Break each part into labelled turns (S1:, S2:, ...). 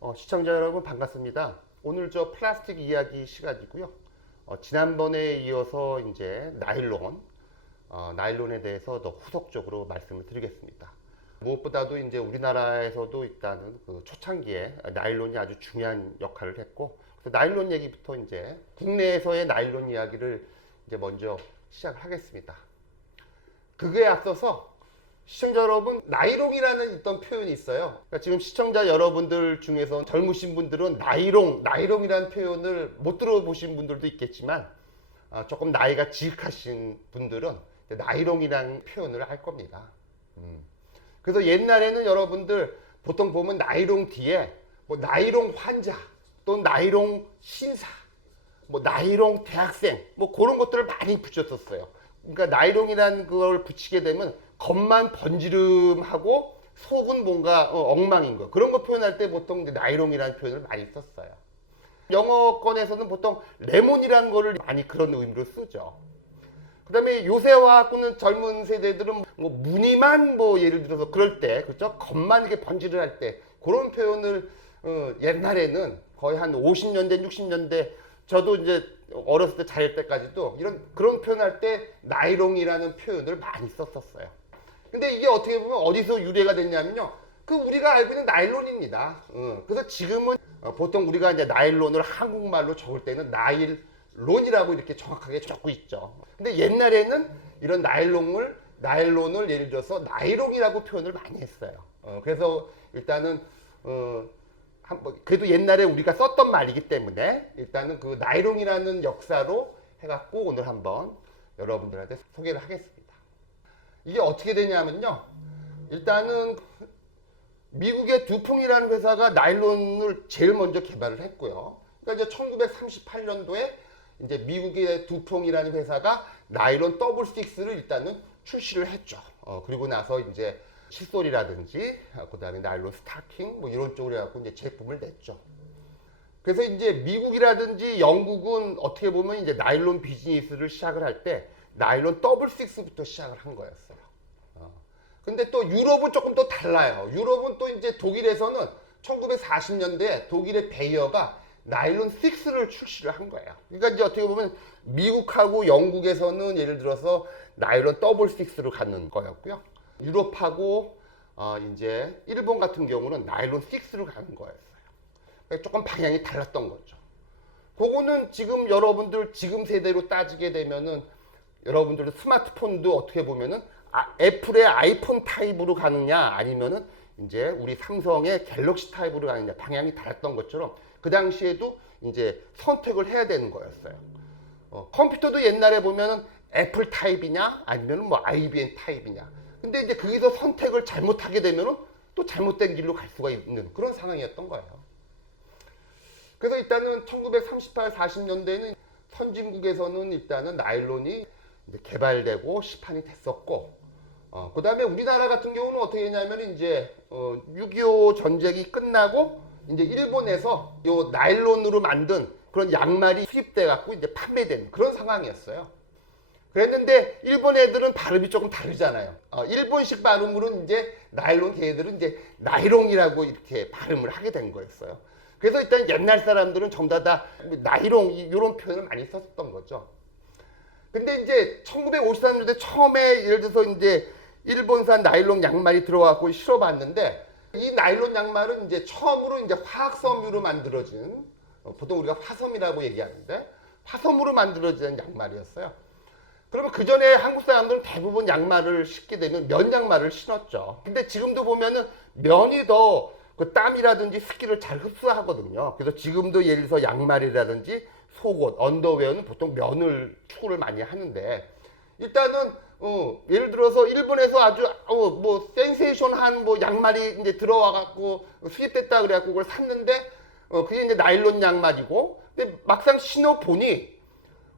S1: 어, 시청자 여러분 반갑습니다. 오늘 저 플라스틱 이야기 시간이고요. 어, 지난번에 이어서 이제 나일론, 어, 나일론에 대해서 더 후속적으로 말씀을 드리겠습니다. 무엇보다도 이제 우리나라에서도 일단은 그 초창기에 나일론이 아주 중요한 역할을 했고, 그래서 나일론 얘기부터 이제 국내에서의 나일론 이야기를 이제 먼저 시작을 하겠습니다. 그거에 앞서서 시청자 여러분, 나이롱이라는 어떤 표현이 있어요. 그러니까 지금 시청자 여러분들 중에서 젊으신 분들은 나이롱, 나이롱이라는 표현을 못 들어보신 분들도 있겠지만, 아, 조금 나이가 지극하신 분들은 나이롱이라는 표현을 할 겁니다. 음. 그래서 옛날에는 여러분들 보통 보면 나이롱 뒤에 뭐 나이롱 환자, 또 나이롱 신사, 뭐 나이롱 대학생, 뭐 그런 것들을 많이 붙였었어요. 그러니까 나이롱이라는 걸 붙이게 되면 겉만 번지름하고 속은 뭔가 어, 엉망인 거. 그런 거 표현할 때 보통 나이롱이라는 표현을 많이 썼어요. 영어권에서는 보통 레몬이라는 거를 많이 그런 의미로 쓰죠. 그 다음에 요새 와갖고는 젊은 세대들은 뭐 무늬만 뭐 예를 들어서 그럴 때 그렇죠 겉만 이렇게 번지를 할 때 그런 표현을 어, 옛날에는 거의 한 50년대 60년대 저도 이제 어렸을 때 자랄 때까지도 이런 그런 표현할 때 나이롱이라는 표현을 많이 썼었어요. 근데 이게 어떻게 보면 어디서 유래가 됐냐면요. 그 우리가 알고 있는 나일론입니다. 어, 그래서 지금은 어, 보통 우리가 이제 나일론을 한국말로 적을 때는 나일론이라고 이렇게 정확하게 적고 있죠. 근데 옛날에는 이런 나일론을 나일론을 예를 들어서 나이롱이라고 표현을 많이 했어요. 어, 그래서 일단은 어, 한, 번 그래도 옛날에 우리가 썼던 말이기 때문에 일단은 그 나이롱이라는 역사로 해갖고 오늘 한번 여러분들한테 소개를 하겠습니다. 이게 어떻게 되냐면요. 일단은 미국의 두풍이라는 회사가 나일론을 제일 먼저 개발을 했고요. 그러니까 이제 1938년도에 이제 미국의 두풍이라는 회사가 나일론 더블 식스를 일단은 출시를 했죠. 어, 그리고 나서 이제 칫솔이라든지 그다음에 나일론 스타킹 뭐 이런 쪽으로 해갖고 이제 제품을 냈죠. 그래서 이제 미국이라든지 영국은 어떻게 보면 이제 나일론 비즈니스를 시작을 할 때 나일론 더블 식스부터 시작을 한 거였어요. 어. 근데 또 유럽은 조금 더 달라요. 유럽은 또 이제 독일에서는 1940년대 독일의 베이어가 나일론 6를 출시를 한 거예요. 그러니까 이제 어떻게 보면 미국하고 영국에서는 예를 들어서 나일론 더블 6로 가는 거였고요. 유럽하고 어 이제 일본 같은 경우는 나일론 6로 가는 거였어요. 그러니까 조금 방향이 달랐던 거죠. 그거는 지금 여러분들 지금 세대로 따지게 되면은 여러분들 스마트폰도 어떻게 보면은 아, 애플의 아이폰 타입으로 가느냐 아니면은 이제 우리 삼성의 갤럭시 타입으로 가느냐 방향이 달랐던 것처럼 그 당시에도 이제 선택을 해야 되는 거였어요. 어, 컴퓨터도 옛날에 보면은 애플 타입이냐 아니면은 뭐 IBM 타입이냐. 근데 이제 거기서 선택을 잘못하게 되면은 또 잘못된 길로 갈 수가 있는 그런 상황이었던 거예요. 그래서 일단은 1938, 40년대에는 선진국에서는 일단은 나일론이 이제 개발되고 시판이 됐었고, 어, 그 다음에 우리나라 같은 경우는 어떻게 했냐면 이제 어, 6.25 전쟁이 끝나고 이제 일본에서 요 나일론으로 만든 그런 양말이 수입돼 갖고 이제 판매된 그런 상황이었어요. 그랬는데 일본 애들은 발음이 조금 다르잖아요. 어, 일본식 발음으로는 이제 나일론 걔들은 이제 나이롱이라고 이렇게 발음을 하게 된 거였어요. 그래서 일단 옛날 사람들은 전부 다 나이롱 이런 표현을 많이 썼던 거죠. 근데 이제 1953년대 처음에 예를 들어서 이제 일본산 나일론 양말이 들어와갖고 실어봤는데 이 나일론 양말은 이제 처음으로 이제 화학섬유로 만들어진 어, 보통 우리가 화섬이라고 얘기하는데 화섬으로 만들어진 양말이었어요. 그러면 그 전에 한국 사람들은 대부분 양말을 신게 되면 면 양말을 신었죠. 근데 지금도 보면은 면이 더 그 땀이라든지 습기를 잘 흡수하거든요. 그래서 지금도 예를 들어서 양말이라든지 속옷, 언더웨어는 보통 면을 추구를 많이 하는데 일단은 어, 예를 들어서 일본에서 아주 어, 뭐 센세이션한 뭐 양말이 이제 들어와 갖고 수입됐다 그래 갖고 그걸 샀는데 어, 그게 이제 나일론 양말이고 근데 막상 신어 보니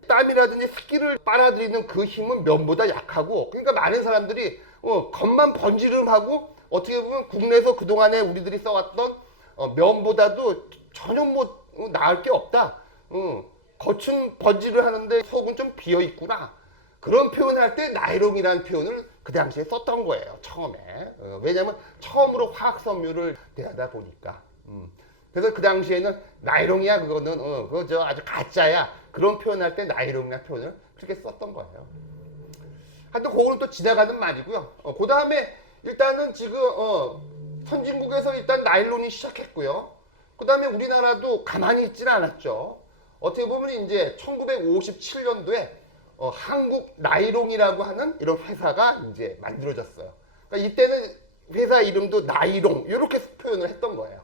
S1: 땀이라든지 습기를 빨아들이는 그 힘은 면보다 약하고 그러니까 많은 사람들이 어, 겉만 번지름하고 어떻게 보면 국내에서 그동안에 우리들이 써왔던 어, 면보다도 전혀 뭐 어, 나을 게 없다. 어, 겉은 번지를 하는데 속은 좀 비어 있구나. 그런 표현할 때 나이롱이라는 표현을 그 당시에 썼던 거예요. 처음에. 어, 왜냐하면 처음으로 화학 섬유를 대하다 보니까. 음. 그래서 그 당시에는 나이롱이야 그거는 어 그거 저 아주 가짜야 그런 표현할 때 나이롱이라는 표현을 그렇게 썼던 거예요. 하여튼 그거는 또 지나가는 말이고요. 어, 그 다음에 일단은 지금 어, 선진국에서 일단 나일론이 시작했고요. 그 다음에 우리나라도 가만히 있지는 않았죠. 어떻게 보면 이제 1957년도에 어, 한국 나이롱이라고 하는 이런 회사가 이제 만들어졌어요. 그러니까 이때는 회사 이름도 나이롱 이렇게 표현을 했던 거예요.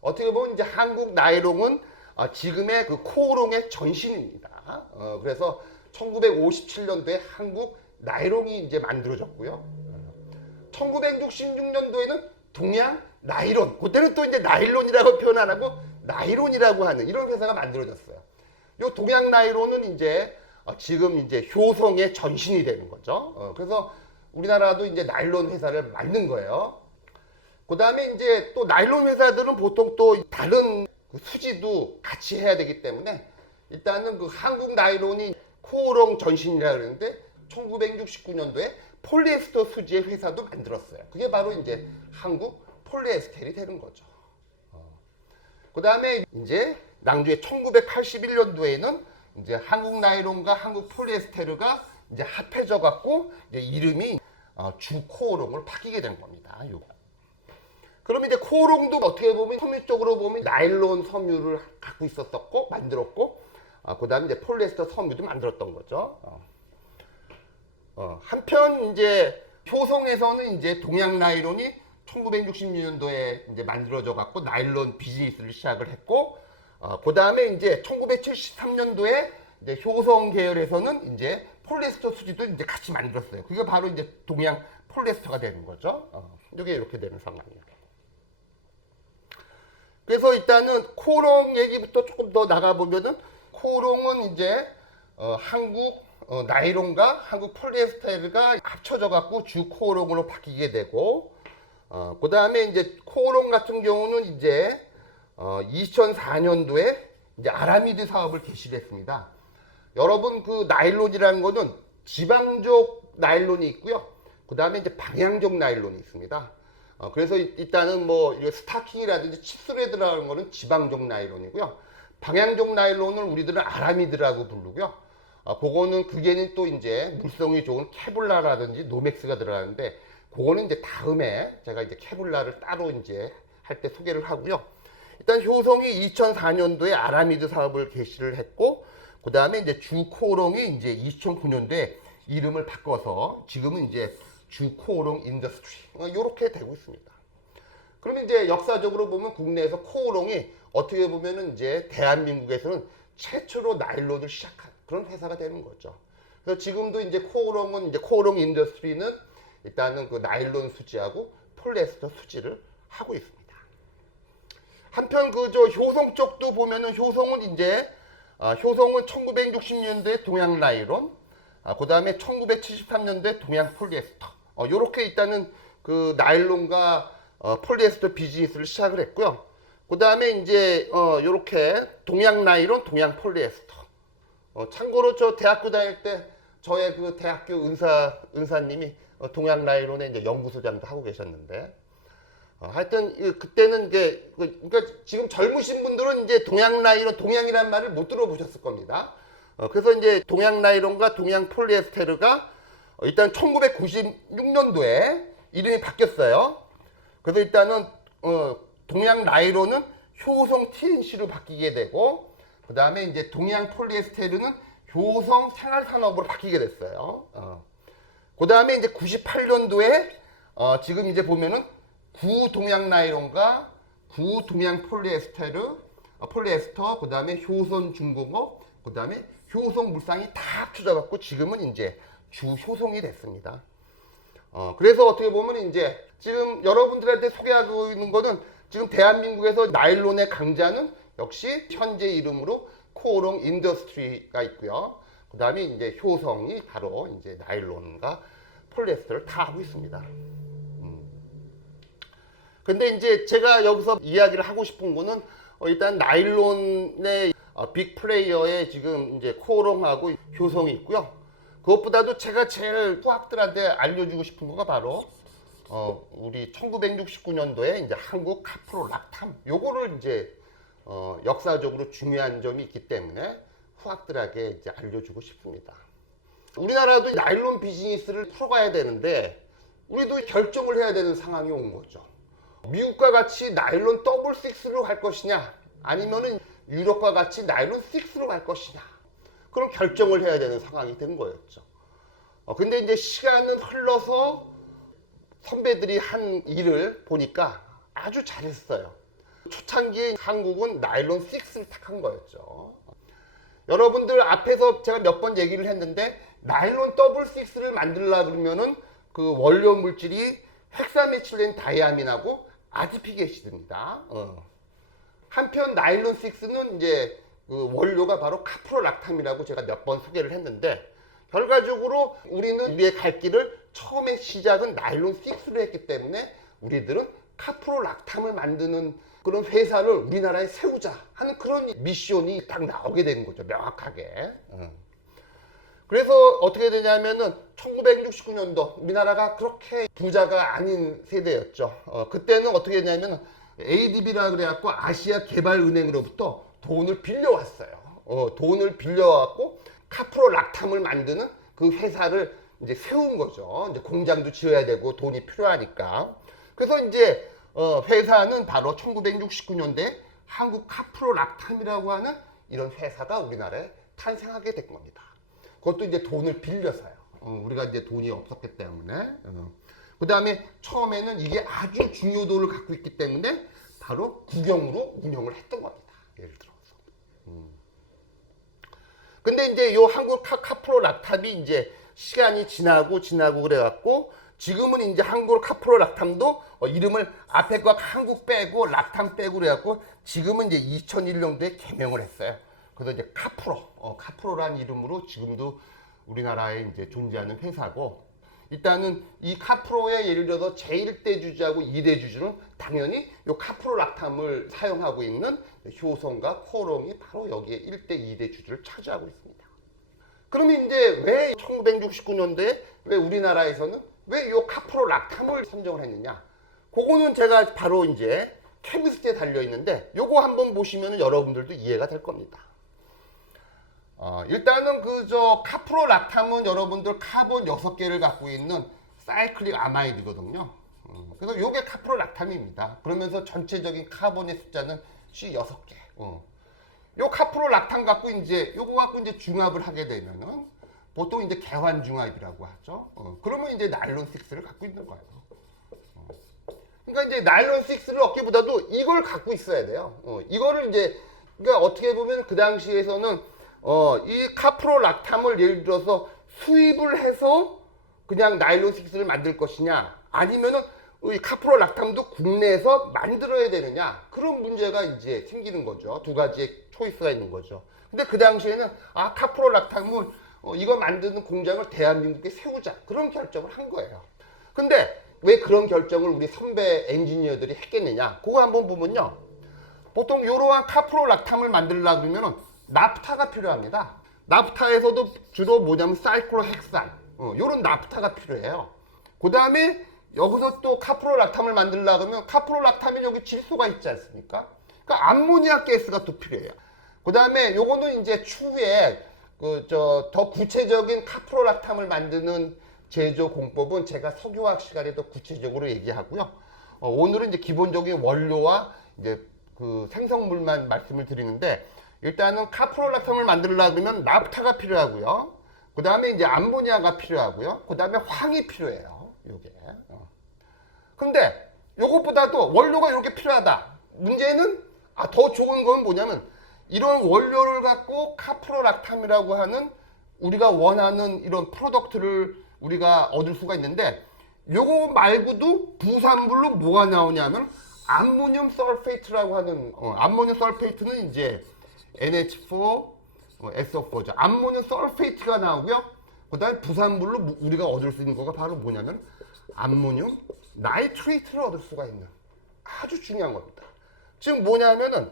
S1: 어떻게 보면 이제 한국 나이롱은 어, 지금의 그 코오롱의 전신입니다. 어, 그래서 1957년도에 한국 나이롱이 이제 만들어졌고요. 1966년도에는 동양 나이론. 그때는 또 이제 나일론이라고 표현 안 하고 나이론이라고 하는 이런 회사가 만들어졌어요. 요 동양 나이론은 이제 어, 지금 이제 효성의 전신이 되는 거죠. 어, 그래서 우리나라도 이제 나일론 회사를 만든 거예요. 그 다음에 이제 또 나일론 회사들은 보통 또 다른 그 수지도 같이 해야 되기 때문에 일단은 그 한국 나일론이 코오롱 전신이라 그러는데 1969년도에 폴리에스터 수지의 회사도 만들었어요. 그게 바로 이제 한국 폴리에스텔이 되는 거죠. 그 다음에 이제 낭주에 1981년도에는 이제 한국 나이론과 한국 폴리에스테르가 이제 합해져 갖고 이제 이름이 어, 주코오롱을 바뀌게 된 겁니다. 요거. 그럼 이제 코오롱도 어떻게 보면 섬유 쪽으로 보면 나일론 섬유를 갖고 있었었고 만들었고 어, 그다음에 이제 폴리에스터 섬유도 만들었던 거죠. 어. 어, 한편 이제 효성에서는 이제 동양 나일론이 1966년도에 이제 만들어져 갖고 나일론 비즈니스를 시작을 했고 어, 그 다음에 이제 1973년도에 이제 효성 계열에서는 이제 폴리에스터 수지도 이제 같이 만들었어요. 그게 바로 이제 동양 폴리에스터가 되는 거죠. 어, 이게 이렇게 되는 상황이에요. 그래서 일단은 코롱 얘기부터 조금 더 나가보면은 코롱은 이제 어, 한국 어, 나이론과 한국 폴리에스테르가 합쳐져 갖고 주 코롱으로 바뀌게 되고 어, 그 다음에 이제 코롱 같은 경우는 이제 어, 2004년도에 이제 아라미드 사업을 개시를 했습니다. 여러분 그 나일론이라는 거는 지방적 나일론이 있고요. 그 다음에 이제 방향적 나일론이 있습니다. 어, 그래서 일- 일단은 뭐 스타킹이라든지 칩스레 드라는 거는 지방적 나일론이고요. 방향적 나일론을 우리들은 아라미드라고 부르고요. 어, 그거는 그게는 또 이제 물성이 좋은 케블라라든지 노맥스가 들어가는데 그거는 이제 다음에 제가 이제 케블라를 따로 이제 할 때 소개를 하고요. 일단 효성이 2004년도에 아라미드 사업을 개시를 했고 그 다음에 이제 주코롱이 이제 2009년도에 이름을 바꿔서 지금은 이제 주코롱 인더스트리 이렇게 되고 있습니다. 그러면 이제 역사적으로 보면 국내에서 코오롱이 어떻게 보면은 이제 대한민국에서는 최초로 나일론을 시작한 그런 회사가 되는 거죠. 그래서 지금도 이제 코오롱은 이제 코오롱 인더스트리는 일단은 그 나일론 수지하고 폴리에스터 수지를 하고 있습니다. 한편 그저 효성 쪽도 보면은 효성은 이제 아, 효성은 1960년대 동양 나일론, 아, 그 다음에 1973년대 동양 폴리에스터. 어, 요렇게 일단은 그 나일론과 어, 폴리에스터 비즈니스를 시작을 했고요. 그 다음에 이제 어, 요렇게 동양 나일론, 동양 폴리에스터. 어, 참고로 저 대학교 다닐 때 저의 그 대학교 은사 은사님이 어, 동양 나일론의 이제 연구소장도 하고 계셨는데 어, 하여튼 이- 그때는 이제 그- 그러니까 지금 젊으신 분들은 이제 동양 나일론 동양이란 말을 못 들어보셨을 겁니다. 어, 그래서 이제 동양 나일론과 동양 폴리에스테르가 어, 일단 1996년도에 이름이 바뀌었어요. 그래서 일단은 어, 동양 나일론은 효성 TNC로 바뀌게 되고 그 다음에 이제 동양 폴리에스테르는 효성 생활산업으로 바뀌게 됐어요. 어. 그 다음에 이제 98년도에 어, 지금 이제 보면은 구 동양 나일론과 구 동양 폴리에스테르, 어, 폴리에스터, 그 다음에 효선 중공업, 그 다음에 효성 물상이 다 합쳐져 갖고 지금은 이제 주 효성이 됐습니다. 어, 그래서 어떻게 보면 이제 지금 여러분들한테 소개하고 있는 거는 지금 대한민국에서 나일론의 강자는 역시 현재 이름으로 코오롱 인더스트리가 있고요. 그 다음에 이제 효성이 바로 이제 나일론과 폴리에스터를 다 하고 있습니다. 음. 근데 이제 제가 여기서 이야기를 하고 싶은 거는 어, 일단 나일론의 어, 빅 플레이어의 지금 이제 코오롱하고 효성이 있고요. 그것보다도 제가 제일 후학들한테 알려주고 싶은 거가 바로 어, 우리 1969년도에 이제 한국 카프로 락탐 요거를 이제 어, 역사적으로 중요한 점이 있기 때문에 후학들에게 이제 알려주고 싶습니다. 우리나라도 나일론 비즈니스를 풀어가야 되는데 우리도 결정을 해야 되는 상황이 온 거죠. 미국과 같이 나일론 더블 식스로 갈 것이냐 아니면은 유럽과 같이 나일론 6로 갈 것이냐 그런 결정을 해야 되는 상황이 된 거였죠. 어, 근데 이제 시간은 흘러서 선배들이 한 일을 보니까 아주 잘했어요. 초창기에 한국은 나일론 6를 택한 거였죠. 여러분들 앞에서 제가 몇 번 얘기를 했는데 나일론 더블 6를 만들려 그러면은 그 원료 물질이 헥사메틸렌 다이아민하고 아디피게시드입니다. 어. 한편 나일론 6는 이제 그 원료가 바로 카프로락탐이라고 제가 몇 번 소개를 했는데 결과적으로 우리는 우리의 갈 길을 처음에 시작은 나일론 6로 했기 때문에 우리들은 카프로락탐을 만드는 그런 회사를 우리나라에 세우자 하는 그런 미션이 딱 나오게 되는 거죠 명확하게 어. 그래서 어떻게 되냐면은 1969년도 우리나라가 그렇게 부자가 아닌 세대였죠 어, 그때는 어떻게 되냐면 ADB라 그래갖고 아시아 개발은행으로부터 돈을 빌려왔어요 어, 돈을 빌려왔고 카프로 락탐을 만드는 그 회사를 이제 세운 거죠. 이제 공장도 지어야 되고 돈이 필요하니까. 그래서 이제 어, 회사는 바로 1969년대 한국 카프로 락탐이라고 하는 이런 회사가 우리나라에 탄생하게 된 겁니다. 그것도 이제 돈을 빌려서요. 어, 우리가 이제 돈이 없었기 때문에. 어. 그 다음에 처음에는 이게 아주 중요도를 갖고 있기 때문에 바로 국영으로 운영을 했던 겁니다. 예를 들어서. 근데 이제 요 한국 카, 카프로 락탑이 이제 시간이 지나고 지나고 그래갖고 지금은 이제 한국 카프로 락탐도 어, 이름을 앞에 거 한국 빼고 락탐 빼고 그래갖고 지금은 이제 2001년도에 개명을 했어요. 그래서 이제 카프로, 어, 카프로라는 이름으로 지금도 우리나라에 이제 존재하는 회사고 일단은 이 카프로의 예를 들어서 제1대 주주하고 2대 주주는 당연히 요 카프로 락탐을 사용하고 있는 효성과 코롱이 바로 여기에 1대 2대 주주를 차지하고 있습니다. 그러면 이제 왜 1969년도에 왜 우리나라에서는 왜요 카프로 락탐을 선정을 했느냐? 그거는 제가 바로 이제 케미스트에 달려 있는데 요거 한번 보시면 여러분들도 이해가 될 겁니다. 어, 일단은 그 저 카프로 락탐은 여러분들 카본 6개를 갖고 있는 사이클릭 아마이드거든요. 어, 그래서 요게 카프로 락탐입니다. 그러면서 전체적인 카본의 숫자는 C6개. 어. 요 카프로 락탐 갖고 이제 요거 갖고 이제 중합을 하게 되면은 보통 이제 개환 중합이라고 하죠. 어, 그러면 이제 나일론 6를 갖고 있는 거예요. 어. 그러니까 이제 나일론 6를 얻기보다도 이걸 갖고 있어야 돼요. 어, 이거를 이제 그러니까 어떻게 보면 그 당시에서는 어, 이 카프로 락탐을 예를 들어서 수입을 해서 그냥 나일론 6를 만들 것이냐 아니면은 이 카프로 락탐도 국내에서 만들어야 되느냐 그런 문제가 이제 생기는 거죠. 두 가지의 초이스가 있는 거죠. 근데 그 당시에는 아 카프로 락탐을 어, 이거 만드는 공장을 대한민국에 세우자 그런 결정을 한 거예요. 근데 왜 그런 결정을 우리 선배 엔지니어들이 했겠느냐? 그거 한번 보면요. 보통 이러한 카프로 락탐을 만들려고 그러면은 나프타가 필요합니다. 나프타에서도 주로 뭐냐면 사이클로헥산 어, 이런 나프타가 필요해요. 그 다음에 여기서 또 카프로락탐을 만들려고 하면 카프로락탐이 여기 질소가 있지 않습니까? 그러니까 암모니아 가스가 또 필요해요. 그 다음에 요거는 이제 추후에 그 저 더 구체적인 카프로락탐을 만드는 제조 공법은 제가 석유화학 시간에 더 구체적으로 얘기하고요. 어, 오늘은 이제 기본적인 원료와 이제 그 생성물만 말씀을 드리는데 일단은 카프로락탐을 만들려고 그러면 나프타가 필요하고요. 그 다음에 이제 암모니아가 필요하고요. 그 다음에 황이 필요해요. 요게. 어. 근데 요것보다도 원료가 이렇게 필요하다. 문제는 아, 더 좋은 건 뭐냐면 이런 원료를 갖고 카프로락탐이라고 하는 우리가 원하는 이런 프로덕트를 우리가 얻을 수가 있는데 요거 말고도 부산물로 뭐가 나오냐면 암모늄 설페이트라고 하는 어, 암모늄 설페이트는 이제 NH4 어, SO4죠. 암모늄 설페이트가 나오고요. 그다음에 부산물로 무- 우리가 얻을 수 있는 거가 바로 뭐냐면 암모늄 나이트레이트를 얻을 수가 있는 아주 중요한 겁니다. 지금 뭐냐면은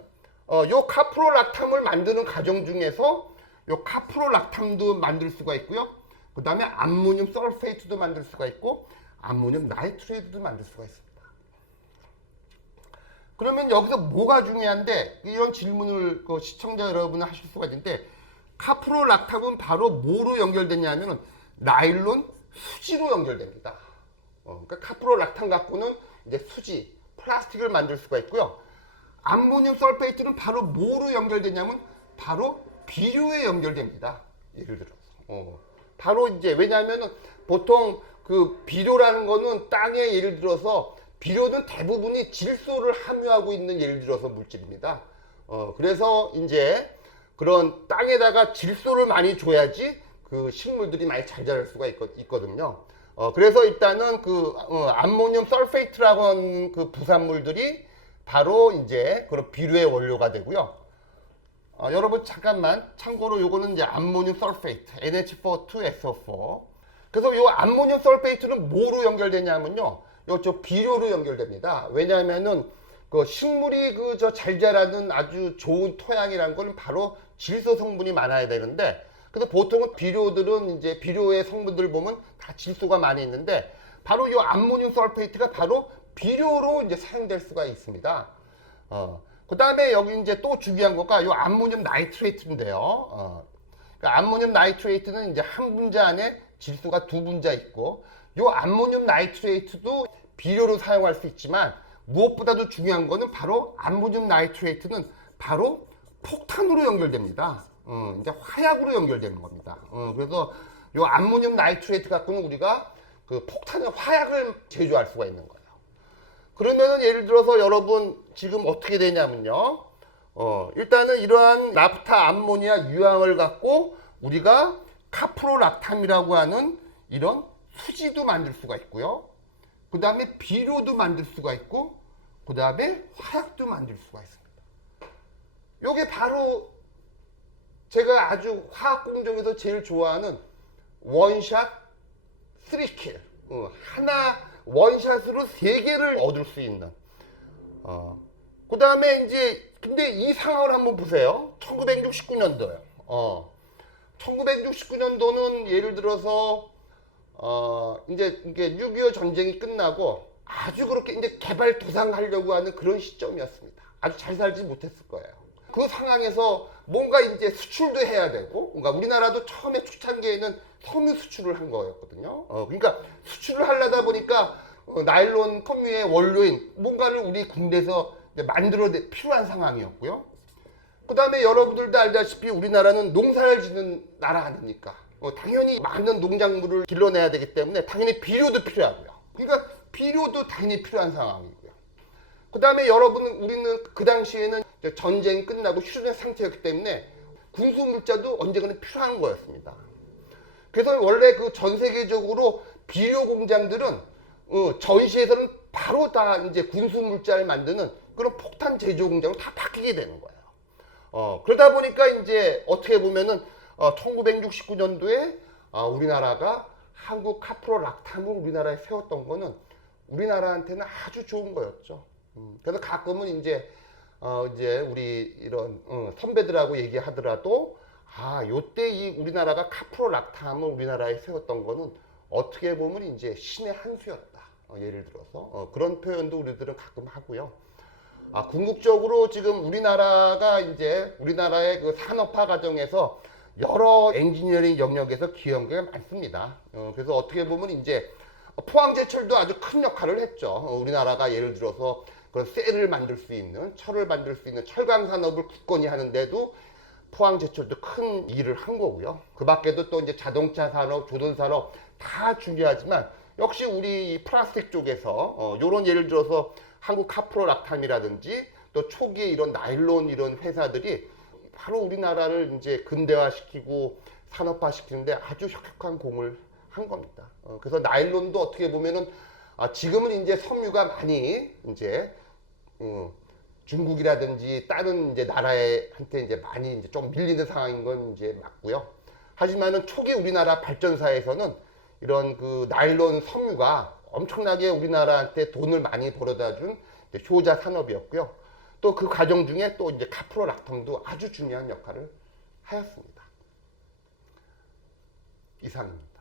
S1: 어, 요 카프로락탐을 만드는 과정 중에서 요 카프로락탐도 만들 수가 있고요. 그 다음에 암모늄 설페이트도 만들 수가 있고 암모늄 나이트레이트도 만들 수가 있습니다. 그러면 여기서 뭐가 중요한데 이런 질문을 그 시청자 여러분은 하실 수가 있는데 카프로락탑은 바로 뭐로 연결되냐면은 나일론 수지로 연결됩니다. 어, 그러니까 카프로락탄 갖고는 이제 수지, 플라스틱을 만들 수가 있고요. 암모늄 설페이트는 바로 뭐로 연결되냐면 바로 비료에 연결됩니다. 예를 들어서. 어, 바로 이제 왜냐하면은 보통 그 비료라는 거는 땅에 예를 들어서 비료는 대부분이 질소를 함유하고 있는 예를 들어서 물질입니다. 어, 그래서 이제 그런 땅에다가 질소를 많이 줘야지 그 식물들이 많이 잘 자랄 수가 있거, 있거든요. 어, 그래서 일단은 그 어, 암모늄 설페이트라고 하는 그 부산물들이 바로 이제 그런 비료의 원료가 되고요. 어, 여러분 잠깐만 참고로 요거는 이제 암모늄 설페이트 NH4,2SO4 그래서 요 암모늄 설페이트는 뭐로 연결되냐면요. 요저 비료로 연결됩니다. 왜냐하면은 그 식물이 그 저 잘 자라는 아주 좋은 토양이란 건 바로 질소 성분이 많아야 되는데 그래서 보통은 비료들은 이제 비료의 성분들 보면 다 질소가 많이 있는데 바로 요 암모늄 설페이트가 바로 비료로 이제 사용될 수가 있습니다. 어, 그 다음에 여기 이제 또 중요한 거가 요 암모늄 나이트레이트인데요. 어, 그러니까 암모늄 나이트레이트는 이제 한 분자 안에 질소가 두 분자 있고 요 암모늄 나이트레이트도 비료로 사용할 수 있지만 무엇보다도 중요한 거는 바로 암모늄 나이트레이트는 바로 폭탄으로 연결됩니다. 어, 이제 화약으로 연결되는 겁니다. 어, 그래서 요 암모늄 나이트레이트 갖고는 우리가 그 폭탄의 화약을 제조할 수가 있는 거예요. 그러면은 예를 들어서 여러분 지금 어떻게 되냐면요. 어, 일단은 이러한 나프타 암모니아 유황을 갖고 우리가 카프로락탐이라고 하는 이런 수지도 만들 수가 있고요. 그 다음에 비료도 만들 수가 있고, 그 다음에 화약도 만들 수가 있습니다. 요게 바로 제가 아주 화학 공정에서 제일 좋아하는 원샷 3킬. 어, 하나 원샷으로 세 개를 얻을 수 있는. 어. 그 다음에 이제 근데 이 상황을 한번 보세요. 1969년도요. 어. 1969년도는 예를 들어서 어 이제 이게 6.25 전쟁이 끝나고 아주 그렇게 이제 개발 도상하려고 하는 그런 시점이었습니다. 아주 잘 살지 못했을 거예요. 그 상황에서 뭔가 이제 수출도 해야 되고, 뭔가 우리나라도 처음에 초창기에는 섬유 수출을 한 거였거든요. 어, 그러니까 수출을 하려다 보니까 어, 나일론 섬유의 원료인 뭔가를 우리 군대에서 이제 만들어 내 필요한 상황이었고요. 그 다음에 여러분들도 알다시피 우리나라는 농사를 짓는 나라 아닙니까? 어, 당연히 많은 농작물을 길러내야 되기 때문에 당연히 비료도 필요하고요. 그러니까 비료도 당연히 필요한 상황이고요. 그 다음에 여러분은 우리는 그 당시에는 전쟁이 끝나고 휴전의 상태였기 때문에 군수 물자도 언젠가는 필요한 거였습니다. 그래서 원래 그 전 세계적으로 비료 공장들은 어, 전시에서는 바로 다 이제 군수 물자를 만드는 그런 폭탄 제조 공장으로 다 바뀌게 되는 거예요. 어, 그러다 보니까 이제 어떻게 보면은 어, 1969년도에 어, 우리나라가 한국 카프로 락탐을 우리나라에 세웠던 거는 우리나라한테는 아주 좋은 거였죠. 음, 그래서 가끔은 이제 어, 이제 우리 이런 어, 선배들하고 얘기하더라도 아, 요때 이 우리나라가 카프로 락탐을 우리나라에 세웠던 거는 어떻게 보면 이제 신의 한 수였다. 어, 예를 들어서 어, 그런 표현도 우리들은 가끔 하고요. 아, 궁극적으로 지금 우리나라가 이제 우리나라의 그 산업화 과정에서 여러 엔지니어링 영역에서 기여한 게 많습니다. 어, 그래서 어떻게 보면 이제 포항제철도 아주 큰 역할을 했죠. 어, 우리나라가 예를 들어서 그런 쇠를 만들 수 있는 철을 만들 수 있는 철강 산업을 굳건히 하는데도 포항제철도 큰 일을 한 거고요. 그 밖에도 또 이제 자동차 산업, 조선 산업 다 중요하지만 역시 우리 이 플라스틱 쪽에서 어, 요런 예를 들어서 한국 카프로 락탐이라든지 또 초기에 이런 나일론 이런 회사들이 바로 우리나라를 이제 근대화시키고 산업화시키는데 아주 혁혁한 공을 한 겁니다. 어, 그래서 나일론도 어떻게 보면은 아, 지금은 이제 섬유가 많이 이제 어, 중국이라든지 다른 이제 나라한테 이제 많이 이제 좀 밀리는 상황인 건 이제 맞고요. 하지만은 초기 우리나라 발전사에서는 이런 그 나일론 섬유가 엄청나게 우리나라한테 돈을 많이 벌어다 준 효자 산업이었고요. 또 그 과정 중에 또 이제 카프로 락통도 아주 중요한 역할을 하였습니다. 이상입니다.